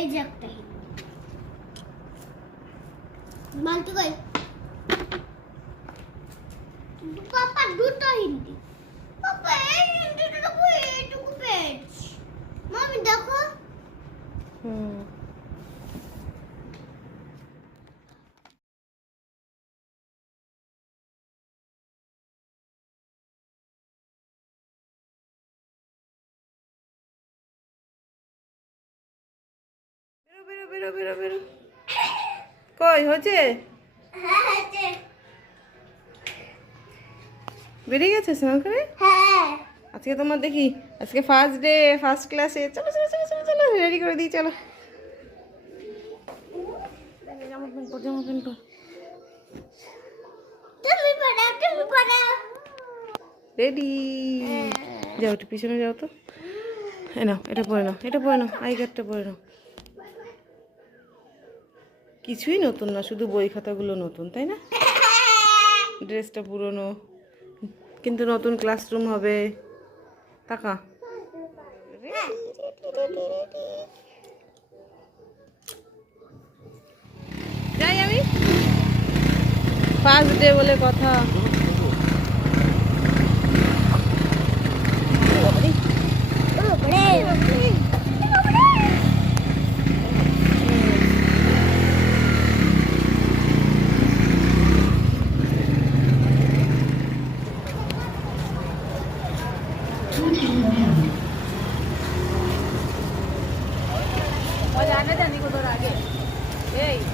এই যে একটা বালতি কই পাপা দুটো হিন্দি পাপা এই হিন্দিটা কই এটুকু পেজ মামি দেখো বেরো বেরো বেরো বেরো বেরো কই হচ্ছে হ্যাঁ হচ্ছে বেরিয়ে গেছে স্নান করে হ্যাঁ আজকে তোমার দেখি আজকে ফার্স্ট ডে ফার্স্ট ক্লাসে চলো চলো চলো চলো চলো রেডি করে দিই চলো জামা প্যান্ট পর জামা প্যান্ট পর তুমি পড়া রেডি যাও একটু পিছনে যাও তো এ নাও এটা পরে নাও এটা পরে নাও আই কার্ডটা পরে নাও কিছুই নতুন না শুধু বই খাতাগুলো নতুন তাই না ড্রেসটা পুরনো কিন্তু নতুন ক্লাসরুম হবে টাকা যাই আমি ফার্স্ট ডে বলে কথা जाने जाने को तो आगे